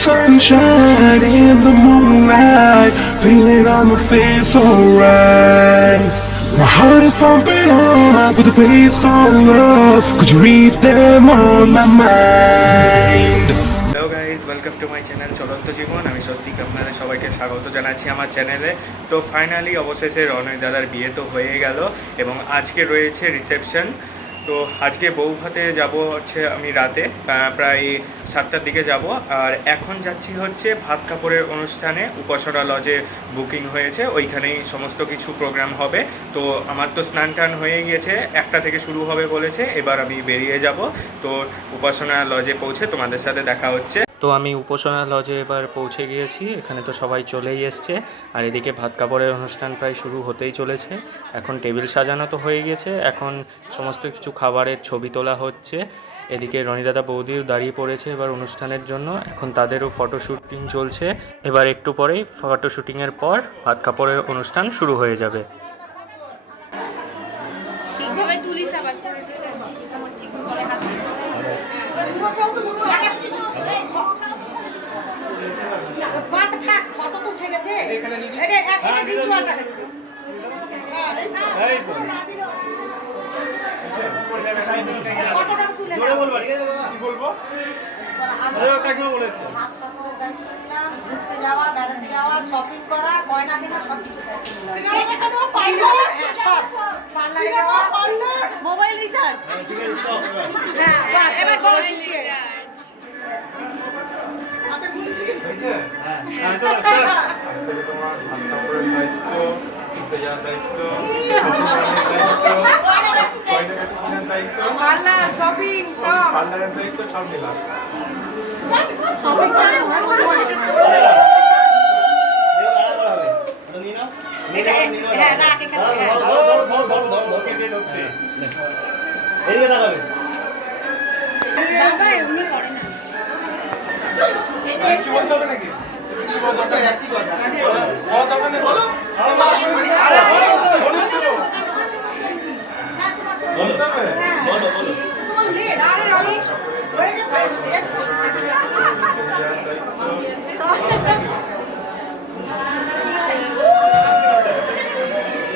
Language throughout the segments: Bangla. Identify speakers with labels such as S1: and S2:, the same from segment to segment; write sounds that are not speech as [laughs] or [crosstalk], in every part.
S1: sunshine in the moonlight, feeling I'ma feel so right. My heart is pumping up with the pace of love. Could you read them on my mind?
S2: Welcome to my channel চলন্ত জীবন আমি স্বস্তিক আপনাদের সবাইকে স্বাগত জানাচ্ছি আমার চ্যানেলে তো ফাইনালি অবশেষে রনয় দাদার বিয়ে তো হয়ে গেল এবং আজকে রয়েছে রিসেপশন তো আজকে বৌভাতে যাব হচ্ছে আমি রাতে প্রায় সাতটার দিকে যাব। আর এখন যাচ্ছি হচ্ছে ভাত কাপড়ের অনুষ্ঠানে, উপাসনা লজে বুকিং হয়েছে, ওইখানেই সমস্ত কিছু প্রোগ্রাম হবে। তো আমার তো স্নান টান হয়ে গিয়েছে, একটা থেকে শুরু হবে বলেছে, এবার আমি বেরিয়ে যাব। তো উপাসনা লজে পৌঁছে তোমাদের সাথে দেখা হচ্ছে। তো আমি উপাসনা লজে এবার পৌঁছে গিয়েছি। এখানে তো সবাই চলেই এসছে। আর এদিকে ভাত কাপড়ের অনুষ্ঠান প্রায় শুরু হতেই চলেছে। এখন টেবিল সাজানো তো হয়ে গেছে এখন সমস্ত কিছু খাবারের ছবি তোলা হচ্ছে। এদিকে রনিদাদা বৌদিও দাঁড়িয়ে পড়েছে এবার অনুষ্ঠানের জন্য। এখন তাদেরও ফটো শুটিং চলছে। এবার একটু পরেই ফটো শুটিংয়ের পর ভাত কাপড়ের অনুষ্ঠান শুরু হয়ে যাবে।
S3: ঠিকভাবে তুলিস আবার
S4: থাক ফটো তো উঠে গেছে এটা এটা রিচুয়ালটা হচ্ছে ফটোটা তুলে
S5: জোরে বলবা ঠিক আছে দাদা কি বলব কাকিমা বলেছে
S4: হাত কাপড়ের দায়িত্ব নিলাম ঘুরতে যাওয়া। বেড়াতে যাওয়া শপিং করা গয়না কেনা সব কিছু দায়িত্ব নিলাম সব পার্লারে যাওয়া মোবাইল রিচার্জ।
S5: ঠিক আছে স্টপ এবার
S4: হ্যাঁ বাহ, এবার বল
S5: হ্যাঁ হ্যাঁ [laughs]
S3: পার্লার শপিং সব।
S2: সব নিলাম
S4: শপিং
S5: হবে।
S4: এটা। হ্যাঁ, রাখ এখানে, হ্যাঁ।
S5: ধরো, ধরো, ধরো, ধরো, ধরো, ধরো, কে কে এদিকে তাকাবে।
S3: বাবা এমনি করে না
S5: বলো, বলো, বলো।
S4: তোমার মেয়ে আরে রবি হয়ে গেছে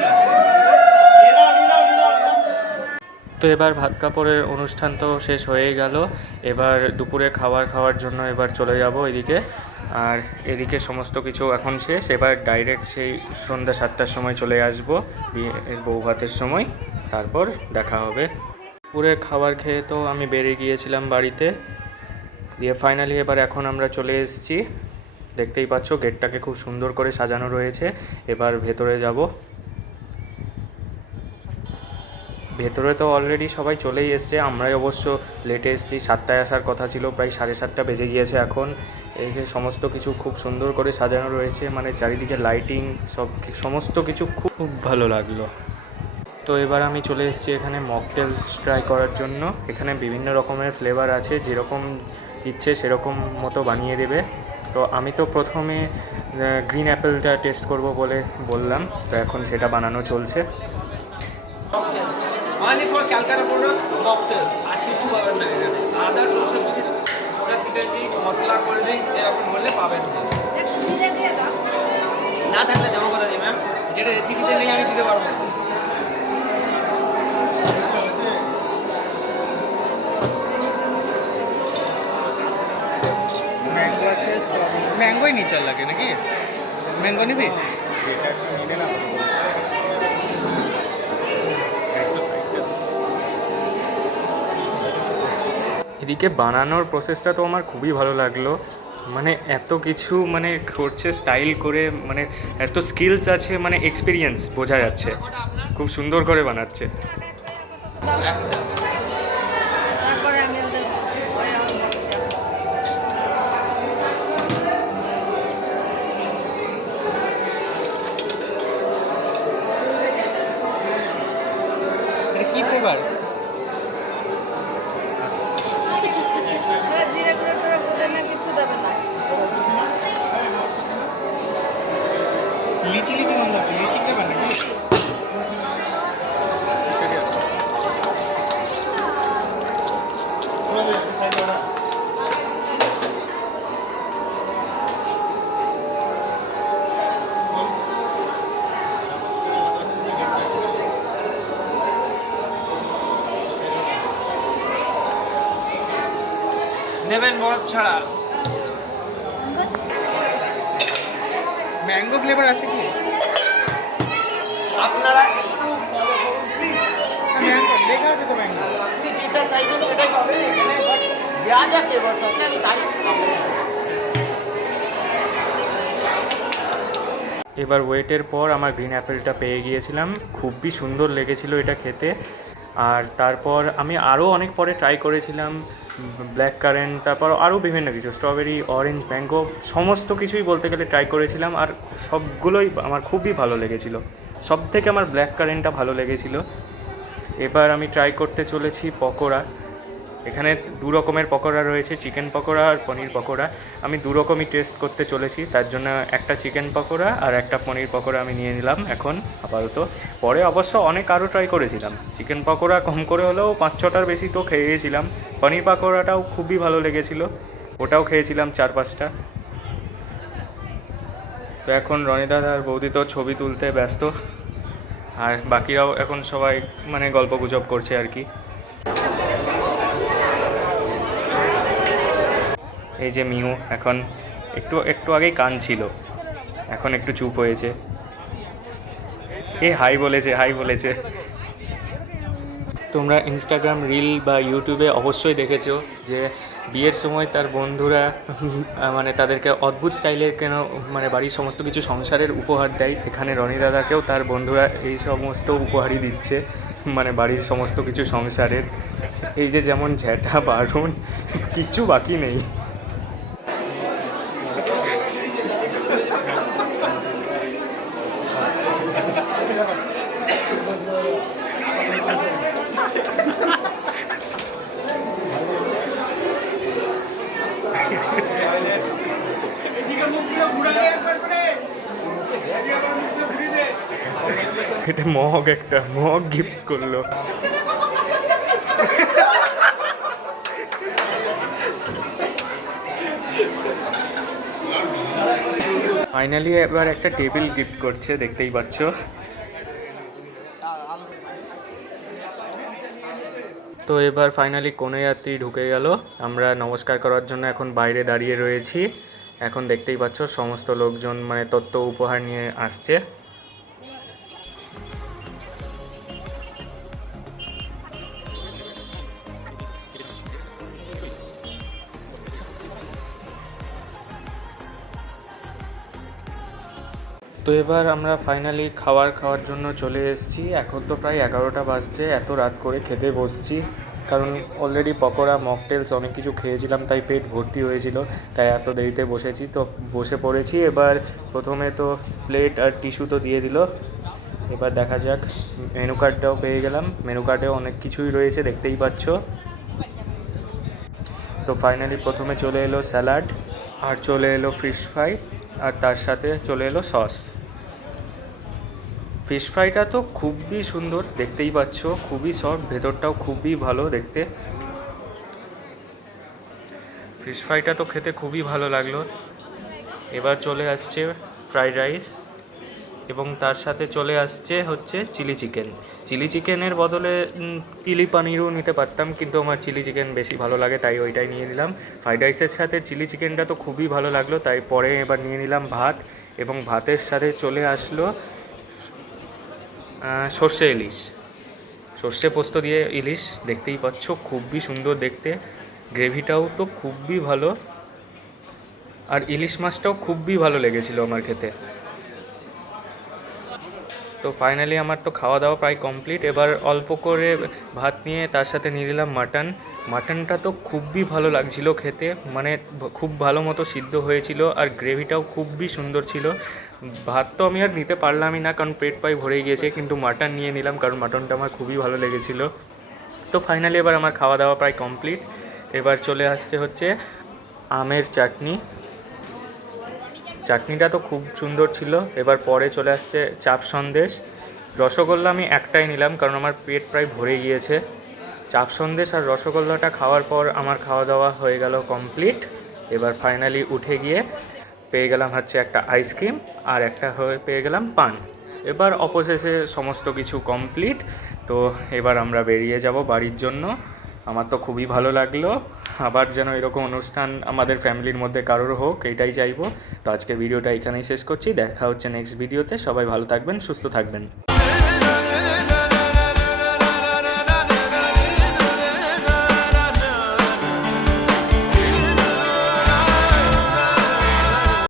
S5: নিয়ে নাও, নিয়ে নাও, নিয়ে নাও, নিয়ে নাও।
S2: তো এবার ভাত কাপড়ের অনুষ্ঠান তো শেষ হয়ে গেল। এবার দুপুরে খাবার খাওয়ার জন্য এবার চলে যাব এদিকে। আর এদিকে সমস্ত কিছু এখন শেষ। এবার ডাইরেক্ট সেই সন্ধ্যা সাতটার সময় চলে আসব। বিয়ের বউ ভাতের সময়। তারপর দেখা হবে। দুপুরের খাবার খেয়ে তো আমি বেরিয়ে গিয়েছিলাম বাড়িতে। দিয়ে ফাইনালি এবার এখন আমরা চলে এসেছি। দেখতেই পাচ্ছ গেটটাকে খুব সুন্দর করে সাজানো রয়েছে। এবার ভেতরে যাব। ভেতরে তো অলরেডি সবাই চলেই এসছে। আমরাই অবশ্য লেটে এসেছি। সাতটায় আসার কথা ছিল প্রায় সাড়ে সাতটা বেজে গিয়েছে এখন। এদিকে সমস্ত কিছু খুব সুন্দর করে সাজানো রয়েছে মানে চারিদিকে লাইটিং সব সমস্ত কিছু খুব ভালো লাগল। তো এবার আমি চলে এসেছি এখানে মকটেলস ট্রাই করার জন্য। এখানে বিভিন্ন রকমের ফ্লেভার আছে যেরকম ইচ্ছে সেরকম মতো বানিয়ে দেবে। তো আমি তো প্রথমে গ্রিন অ্যাপেলটা টেস্ট করব বলে বললাম। তো এখন সেটা বানানো চলছে।
S6: Only for Calcutta product mocktails আর কিছু পাবেন না এখানে আদার্স ওসব জিনিস সোডা সিন্থেটিক মশলা কোল্ড ড্রিঙ্কস এরকম বললে পাবেন। না না থাকলে জমা কথা নেই ম্যাম যেটা রেসিপিতে নেই আমি দিতে পারব। না।
S7: ম্যাঙ্গো আছে ম্যাঙ্গোই নিচার লাগে নাকি? ম্যাঙ্গো নিবি?
S2: এদিকে বানানোর প্রসেসটা তো আমার খুবই ভালো লাগল। মানে এত কিছু মানে করছে স্টাইল করে মানে এত স্কিলস আছে মানে এক্সপিরিয়েন্স বোঝা যাচ্ছে। খুব সুন্দর করে বানাচ্ছে।
S7: কি
S6: নেবেন বরফ ছাড়া।
S7: ম্যাঙ্গো ফ্লেভার আছে কি?
S6: আপনারা একটু ফলো করুন প্লিজ হ্যাঁ,
S7: ম্যাঙ্গো, লেখা আছে তো ম্যাঙ্গো।
S6: যেটা চাইবেন সেটাই পাবেন এখানে যা যা ফ্লেভার্স আছে, আমি তাই
S2: এবার ওয়েটের পর আমার গ্রিন অ্যাপেলটা পেয়ে গিয়েছিলাম। খুবই সুন্দর লেগেছিল এটা খেতে। আর তারপর আমি আরও অনেক পরে ট্রাই করেছিলাম ব্ল্যাক কারেন্ট তারপর আরও বিভিন্ন কিছু স্ট্রবেরি অরেঞ্জ ম্যাঙ্গো সমস্ত কিছুই বলতে গেলে ট্রাই করেছিলাম। আর সবগুলোই আমার খুবই ভালো লেগেছিলো। সব থেকে আমার ব্ল্যাক কারেন্টটা ভালো লেগেছিল। এবার আমি ট্রাই করতে চলেছি পকোড়া। এখানে দু রকমের পকোড়া রয়েছে চিকেন পকোড়া আর পনির পকোড়া। আমি দু রকমই টেস্ট করতে চলেছি, তার জন্য একটা চিকেন পকোড়া আর একটা পনির পকোড়া আমি নিয়ে নিলাম এখন আপাতত। পরে অবশ্য অনেক আরও ট্রাই করেছিলাম। চিকেন পকোড়া কম করে হলেও পাঁচ ছটার বেশি তো খেয়েছিলাম। পনির পকোড়াটাও খুবই ভালো লেগেছিল। ওটাও খেয়েছিলাম চার পাঁচটা। তো এখন রনিদাদা আর বৌদি তো ছবি তুলতে ব্যস্ত। আর বাকিরাও এখন সবাই মানে গল্প গুজব করছে আর কি। এই যে মিউ এখন একটু একটু আগেই কান ছিল এখন একটু চুপ হয়েছে। এ, হাই বলেছে হাই বলেছে। তোমরা ইনস্টাগ্রাম রিল বা ইউটিউবে অবশ্যই দেখেছ যে বিয়ের সময় তার বন্ধুরা মানে তাদেরকে অদ্ভুত স্টাইলের কেন মানে বাড়ির সমস্ত কিছু সংসারের উপহার দেয়। এখানে রনি দাদাকেও তার বন্ধুরা এই সমস্ত উপহারই দিচ্ছে মানে বাড়ির সমস্ত কিছু সংসারের। এই যে যেমন ঝ্যাঁটা বারুন কিচ্ছু বাকি নেই। এটা মগ একটা, মগ গিফট করল। ফাইনালি এবার একটা টেবিল গিফট করছে, দেখতেই পাচ্ছ। তো এবার ফাইনালি কোনো যাত্রী ঢুকে গেল, আমরা নমস্কার করার জন্য এখন বাইরে দাঁড়িয়ে রয়েছি। এখন দেখতেই পাচ্ছ, সমস্ত লোকজন মানে তত্ত্ব উপহার নিয়ে আসছে। তো এবার আমরা ফাইনালি খাবার খাওয়ার জন্য চলে এসেছি। এখন তো প্রায় এগারোটা বাজছে, এত রাত করে খেতে বসছি। কারণ অলরেডি পকোড়া মকটেলস অনেক কিছু খেয়েছিলাম, তাই পেট ভর্তি হয়েছিল, তাই এত দেরিতে বসেছি। তো বসে পড়েছি, এবার প্রথমে তো প্লেট আর টিস্যু তো দিয়ে দিল। এবার দেখা যাক মেনু কার্ডটাও পেয়ে গেলাম। মেনু কার্ডেও অনেক কিছুই রয়েছে, দেখতেই পাচ্ছ। তো ফাইনালি প্রথমে চলে এলো স্যালাড আর চলে এলো ফিশ ফ্রাই আর তার সাথে চলে এলো সস ফিশ ফ্রাইটা তো খুবই সুন্দর, দেখতেই পাচ্ছ, খুবই সফট ভেতরটাও খুবই ভালো দেখতে। ফিশ ফ্রাইটা তো খেতে খুবই ভালো লাগল। এবার চলে আসছে ফ্রাইড রাইস এবং তার সাথে চলে আসছে হচ্ছে চিলি চিকেন চিলি চিকেনের বদলে চিলি পানিরও নিতে পারতাম, কিন্তু আমার চিলি চিকেন বেশি ভালো লাগে, তাই ওইটাই নিয়ে নিলাম। ফ্রাইড রাইসের সাথে চিলি চিকেনটা তো খুবই ভালো লাগল, তাই পরে এবার নিয়ে নিলাম ভাত এবং ভাতের সাথে চলে আসলো সর্ষে ইলিশ। সর্ষে পোস্ত দিয়ে ইলিশ দেখতেই পাচ্ছ, খুবই সুন্দর দেখতে। গ্রেভিটাও তো খুবই ভালো। আর ইলিশ মাছটাও খুবই ভালো লেগেছিলো আমার খেতে। তো ফাইনালি আমার তো খাওয়া দাওয়া প্রায় কমপ্লিট এবার অল্প করে ভাত নিয়ে তার সাথে নিয়ে নিলাম মাটন মাটনটা তো খুবই ভালো লাগছিল খেতে। মানে খুব ভালো মতো সিদ্ধ হয়েছিল আর গ্রেভিটাও খুবই সুন্দর ছিল। ভাত তো আমি আর নিতে পারলামই না কারণ পেট পাই ভরে গিয়েছে, কিন্তু মাটন নিয়ে নিলাম কারণ মাটনটা আমার খুবই ভালো লেগেছিল। তো ফাইনালি এবার আমার খাওয়া দাওয়া প্রায় কমপ্লিট এবার চলে আসছে হচ্ছে আমের চাটনি। চাটনিটা তো খুব সুন্দর ছিল। এবার পরে চলে আসছে চাপ সন্দেশ। রসগোল্লা আমি একটাই নিলাম কারণ আমার পেট প্রায় ভরে গিয়েছে। চাপ সন্দেশ আর রসগোল্লাটা খাওয়ার পর আমার খাওয়া দাওয়া হয়ে গেল কমপ্লিট। এবার ফাইনালি উঠে গিয়ে পেয়ে গেলাম হচ্ছে একটা আইসক্রিম আর একটা হয়ে পেয়ে গেলাম পান। এবার অপশেষে সমস্ত কিছু কমপ্লিট। তো এবার আমরা বেরিয়ে যাব বাড়ির জন্য। আমার তো খুবই ভালো লাগল। আবার যেন এরকম অনুষ্ঠান আমাদের ফ্যামিলির মধ্যে কারোর হোক এটাই চাইব। তো আজকে ভিডিওটা এখানেই শেষ করছি। দেখা হচ্ছে নেক্সট ভিডিওতে। সবাই ভালো থাকবেন, সুস্থ থাকবেন।